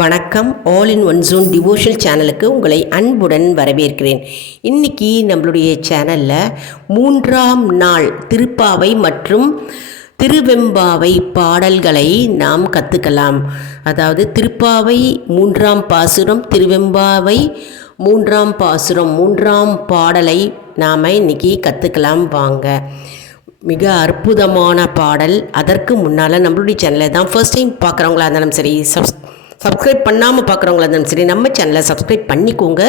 வணக்கம். All in one June devotional சேனலுக்கு உங்களை அன்புடன் வரவேற்கிறேன். இன்னைக்கு நம்மளுடைய சேனலில் மூன்றாம் நாள் திருப்பாவை மற்றும் திருவெம்பாவை பாடல்களை நாம் கற்றுக்கலாம் அதாவது திருப்பாவை மூன்றாம் பாசுரம் திருவெம்பாவை மூன்றாம் பாசுரம் மூன்றாம் பாடலை நாம் இன்னைக்கு கற்றுக்கலாம் வாங்க. மிக அற்புதமான பாடல். அதற்கு முன்னால் நம்மளுடைய சேனலை தான் ஃபர்ஸ்ட் டைம் பார்க்குறவங்களா இருந்தாலும் சரி சப்ஸ் சப்ஸ்கிரைப் பண்ணாமல் பார்க்குறவங்களா இருந்தாலும் சரி நம்ம சேனலை சப்ஸ்கிரைப் பண்ணிக்கோங்க.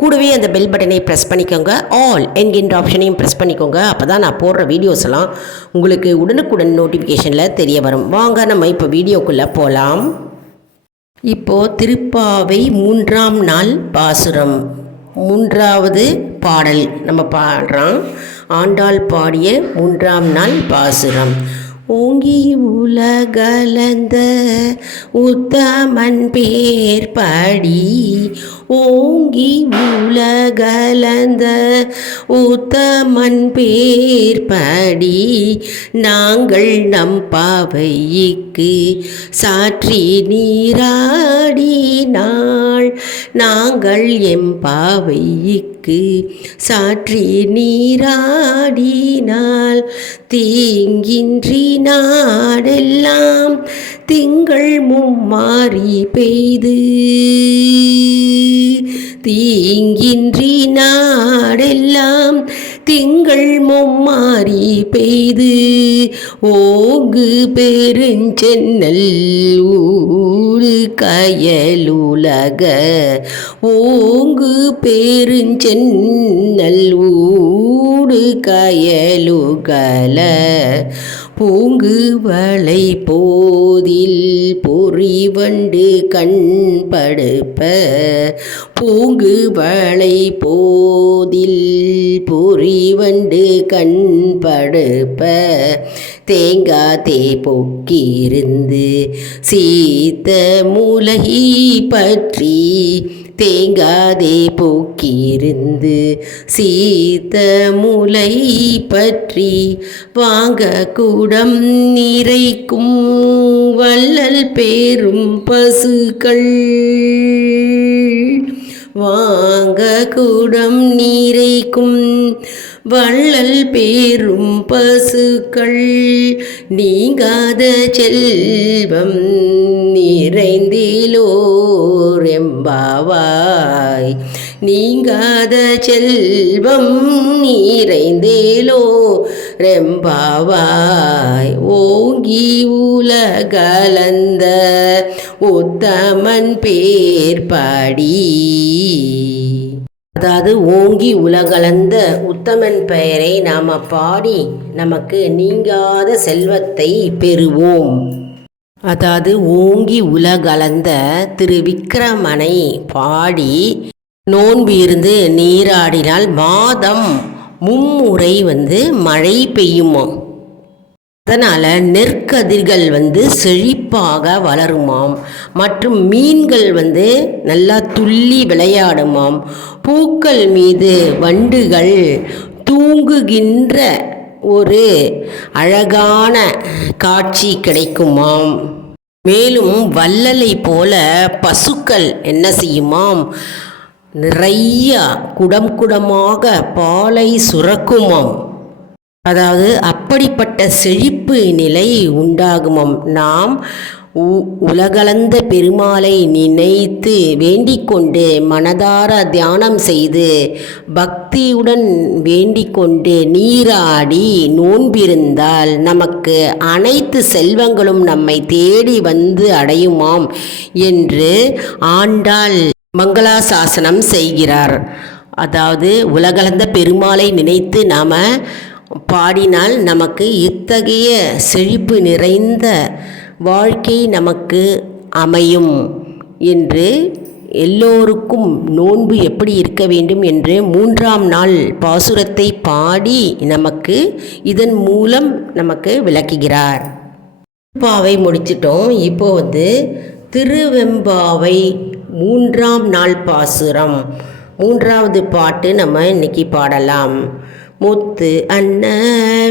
கூடவே அந்த பெல் பட்டனை ப்ரெஸ் பண்ணிக்கோங்க. ஆல் என்கின்ற ஆப்ஷனையும் ப்ரெஸ் பண்ணிக்கோங்க. அப்போ தான் நான் போடுற வீடியோஸ் எல்லாம் உங்களுக்கு உடனுக்குடன் நோட்டிஃபிகேஷனில் தெரிய வரும். வாங்க நம்ம இப்போ வீடியோக்குள்ளே போகலாம் இப்போது திருப்பாவை மூன்றாம் நாள் பாசுரம். மூன்றாவது பாடல் நம்ம பாடுறோம். ஆண்டாள் பாடிய மூன்றாம் நாள் பாசுரம். ஓங்கி உலகலந்த உத்தமன் பேர் படி ஓங்கி உலகலந்த உத்தமன் பேர் படி நாங்கள் நம் பாவைக்கு சாற்றி நீராடினா நாங்கள் எம் பாவைக்கு சாற்றி நீராடினால் தீங்கின்றி நாடெல்லாம் திங்கள் மும்மாறி பெய்து. தீங்கின்றி நாடெல்லாம் திங்கள் மும்மாறி பெய்து ஓங்கு பெருஞ்சென்னல் ஊரு கயலுலக ஓங்கு பெருஞ்சென்னல் ஊடு கயலுகல. பூங்கு வளை போதில் பொறிவண்டு கண் படுப்ப பூங்கு போதில் பொறிவண்டு கண் படுப்ப தேங்காத்தே பொக்கியிருந்து சீத்த முலகி பற்றி தேங்காதே போக்கியிருந்து சீத்த முலை பற்றி வாங்க கூடம் நிறைக்கும் வள்ளல் பேரும் பசுக்கள். வாங்க கூடம் நீரைக்கும் வள்ளல் பேரும் பசுக்கள். நீங்காத செல்வம் நிறைந்தேலோ எம்பாவாய். நீங்காத செல்வம் நீரைந்தேலோ ரெம்பாவாய். ஓங்கி உலகலந்த உத்தமன் பேர் பாடி அதாவது ஓங்கி உலகலந்த உத்தமன் பெயரை நாம் பாடி நமக்கு நீங்காத செல்வத்தை பெறுவோம். அதாவது ஓங்கி உலகலந்த திரு விக்ரமனை பாடி நோன்பு இருந்து நீராடினால் மாதம் மும்முறை வந்து மழை பெய்யுமாம். அதனால் நெற்கதிர்கள் வந்து செழிப்பாக வளருமாம். மற்றும் மீன்கள் வந்து நல்லா துள்ளி விளையாடுமாம். பூக்கள் மீது வண்டுகள் தூங்குகின்ற ஒரு அழகான காட்சி கிடைக்குமாம். மேலும் வள்ளலை போல பசுக்கள் என்ன செய்யுமாம்? நிறைய குடம் குடமாக பாலை சுரக்குமாம். அதாவது அப்படிப்பட்ட செழிப்பு நிலை உண்டாகுமாம். நாம் உலகளந்த பெருமாளை நினைத்து வேண்டிக்கொண்டு மனதார தியானம் செய்து பக்தியுடன் வேண்டிக்கொண்டு நீராடி நோன்பிருந்தால் நமக்கு அனைத்து செல்வங்களும் நம்மை தேடி வந்து அடையுமாம் என்று ஆண்டாள் மங்களாசாசனம் செய்கிறார். அதாவது உலகளந்த பெருமாளை நினைத்து நாம் பாடினால் நமக்கு இத்தகைய செழிப்பு நிறைந்த வாழ்க்கை நமக்கு அமையும் என்று எல்லோருக்கும் நோன்பு எப்படி இருக்க வேண்டும் என்று மூன்றாம் நாள் பாசுரத்தை பாடி நமக்கு இதன் மூலம் நமக்கு விளக்குகிறார். பாவை முடிச்சிட்டோம். இப்போ வந்து திருவெம்பாவை மூன்றாம் நாள் பாசுரம். மூன்றாவது பாட்டு நம்ம இன்னைக்கு பாடலாம். முத்து அன்ன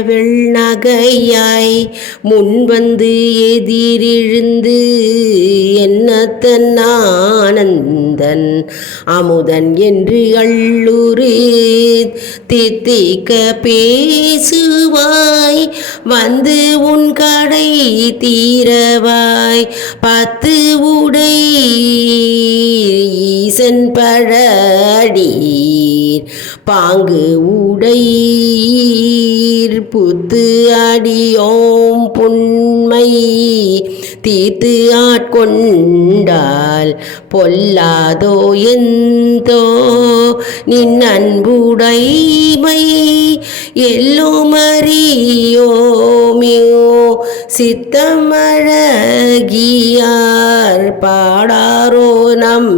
வெள்நகையாய் முன்வந்து எதிரிழுந்து என்னத்தன் ஆனந்தன் அமுதன் என்று அள்ளுரு தித்திக்க பேசுவாய். வந்து உன் கடை தீரவாய். பத்து உடை ஈசன் பழடி பாங்கு உடையீர் புத்து அடியோம் புண்மை தீர்த்து ஆட்கொண்டால் பொல்லாதோ எந்தோ நின் அன்புடைமை எல்லோரும் சித்தமழகியார் பாடாரோ நம்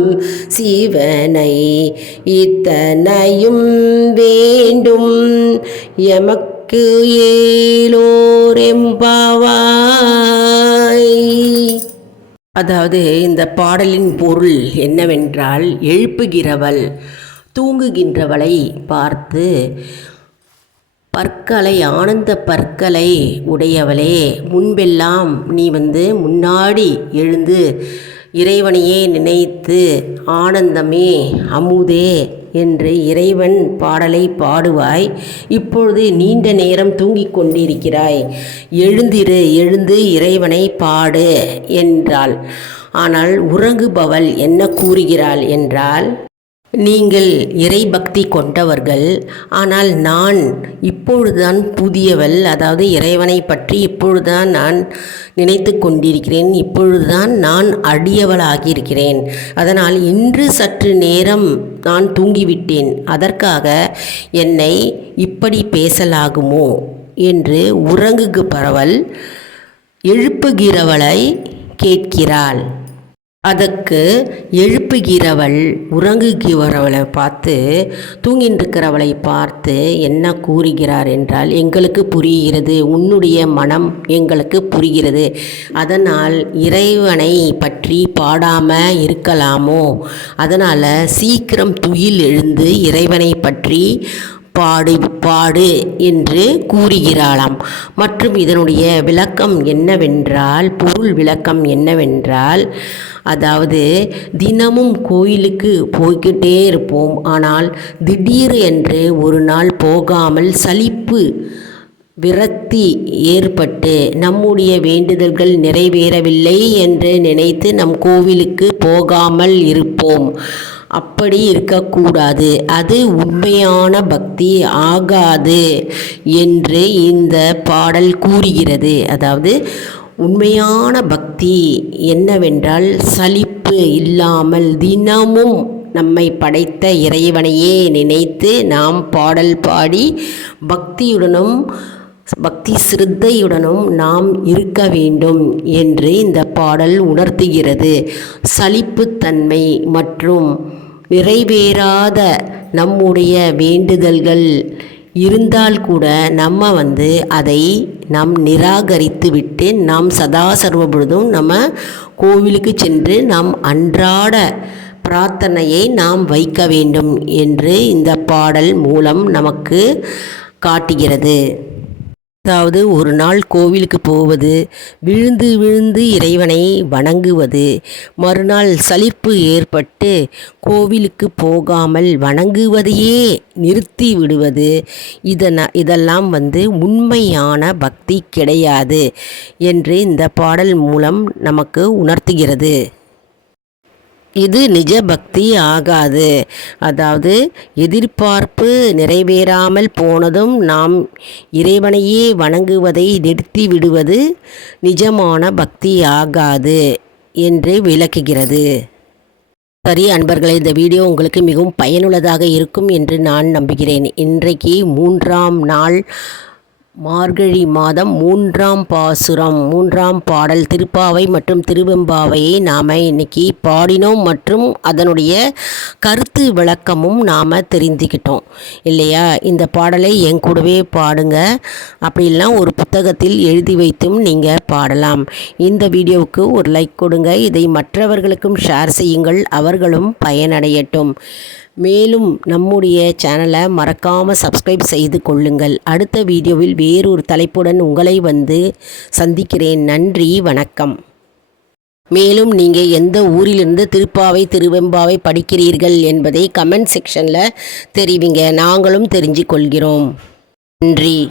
சிவனை இத்தனையும் வேண்டும். எமக்கு ஏலோரெம்பாவாய். அதாவது இந்த பாடலின் பொருள் என்னவென்றால் எழுப்புகிறவள் தூங்குகின்றவளை பார்த்து பற்களை ஆனந்த பற்களை உடையவளே முன்பெல்லாம் நீ வந்து முன்னாடி எழுந்து இறைவனையே நினைத்து ஆனந்தமே அமுதே என்று இறைவன் பாடலை பாடுவாய். இப்பொழுது நீண்ட நேரம் தூங்கிக் கொண்டிருக்கிறாய். எழுந்திரு எழுந்து இறைவனை பாடு என்றாள். ஆனால் உறங்குபவள் என்ன கூறுகிறாள் என்றால் நீங்கள் இறைபக்தி கொண்டவர்கள் ஆனால் நான் இப்பொழுதுதான் புதியவள் அதாவது இறைவனை பற்றி இப்பொழுதுதான் நான் நினைத்து கொண்டிருக்கிறேன் இப்பொழுதுதான் நான் அடியவளாகியிருக்கிறேன். அதனால் இன்று சற்று நேரம் நான் தூங்கிவிட்டேன் அதற்காக என்னை இப்படி பேசலாகுமோ என்று உறங்குகிறவள் எழுப்புகிறவளை கேட்கிறாள். அதற்கு எழுப்புகிறவள் உறங்குகிறவளை பார்த்து தூங்கின்றிருக்கிறவளை பார்த்து என்ன கூறுகிறார் என்றால் எங்களுக்கு புரிகிறது உன்னுடைய மனம் எங்களுக்கு புரிகிறது. அதனால் இறைவனை பற்றி பாடாமல் இருக்கலாமோ? அதனால் சீக்கிரம் துயில் எழுந்து இறைவனை பற்றி பாடு பாடு என்று கூறுகிறாளாம். மற்றும் இதனுடைய விளக்கம் என்னவென்றால் பொருள் விளக்கம் என்னவென்றால் அதாவது தினமும் கோயிலுக்கு போய்கிட்டே இருப்போம். ஆனால் திடீர் என்று ஒரு நாள் போகாமல் சலிப்பு விரக்தி ஏற்பட்டு நம்முடைய வேண்டுதல்கள் நிறைவேறவில்லை என்று நினைத்து நம் கோவிலுக்கு போகாமல் இருப்போம். அப்படி இருக்கக்கூடாது. அது உண்மையான பக்தி ஆகாது என்று இந்த பாடல் கூறுகிறது. அதாவது உண்மையான பக்தி என்னவென்றால் சலிப்பு இல்லாமல் தினமும் நம்மை படைத்த இறைவனையே நினைத்து நாம் பாடல் பாடி பக்தியுடனும் பக்தி சிரத்தையுடனும் நாம் இருக்க வேண்டும் என்று இந்த பாடல் உணர்த்துகிறது. சலிப்புத்தன்மை மற்றும் நிறைவேறாத நம்முடைய வேண்டுதல்கள் இருந்தால் கூட நம்ம வந்து அதை நாம் நிராகரித்து விட்டு நாம் சதா சர்வ பொழுதும் நம்ம கோவிலுக்கு சென்று நாம் அன்றாட பிரார்த்தனையை நாம் வைக்க வேண்டும் என்று இந்த பாடல் மூலம் நமக்கு காட்டுகிறது. அதாவது ஒரு நாள் கோவிலுக்கு போவது விழுந்து விழுந்து இறைவனை வணங்குவது மறுநாள் சலிப்பு ஏற்பட்டு கோவிலுக்கு போகாமல் வணங்குவதையே நிறுத்தி விடுவது இதன இதெல்லாம் வந்து உண்மையான பக்தி கிடையாது என்று இந்த பாடல் மூலம் நமக்கு உணர்த்துகிறது. இது நிஜ பக்தி ஆகாது. அதாவது எதிர்பார்ப்பு நிறைவேறாமல் போனதும் நாம் இறைவனையே வணங்குவதை நிறுத்தி விடுவது நிஜமான பக்தி ஆகாது என்று விளக்குகிறது. சரி அன்பர்களே இந்த வீடியோ உங்களுக்கு மிகவும் பயனுள்ளதாக இருக்கும் என்று நான் நம்புகிறேன். இன்றைக்கு மூன்றாம் நாள் மார்கழி மாதம் மூன்றாம் பாசுரம் மூன்றாம் பாடல் திருப்பாவை மற்றும் திருவெம்பாவையை நாம் இன்னைக்கு பாடினோம் மற்றும் அதனுடைய கருத்து விளக்கமும் நாம் தெரிந்துக்கிட்டோம் இல்லையா? இந்த பாடலை என் கூடவே பாடுங்க. அப்படிலாம் ஒரு புத்தகத்தில் எழுதி வைத்தும் நீங்கள் பாடலாம். இந்த வீடியோவுக்கு ஒரு லைக் கொடுங்க. இதை மற்றவர்களுக்கும் ஷேர் செய்யுங்கள். அவர்களும் பயனடையட்டும். மேலும் நம்முடைய சேனலை மறக்காமல் சப்ஸ்கிரைப் செய்து கொள்ளுங்கள். அடுத்த வீடியோவில் வேறொரு தலைப்புடன் உங்களை வந்து சந்திக்கிறேன். நன்றி வணக்கம். மேலும் நீங்கள் எந்த ஊரிலிருந்து திருப்பாவை திருவெம்பாவை படிக்கிறீர்கள் என்பதை கமெண்ட் செக்ஷனில் தெரிவிங்க. நாங்களும் தெரிஞ்சு கொள்கிறோம் நன்றி.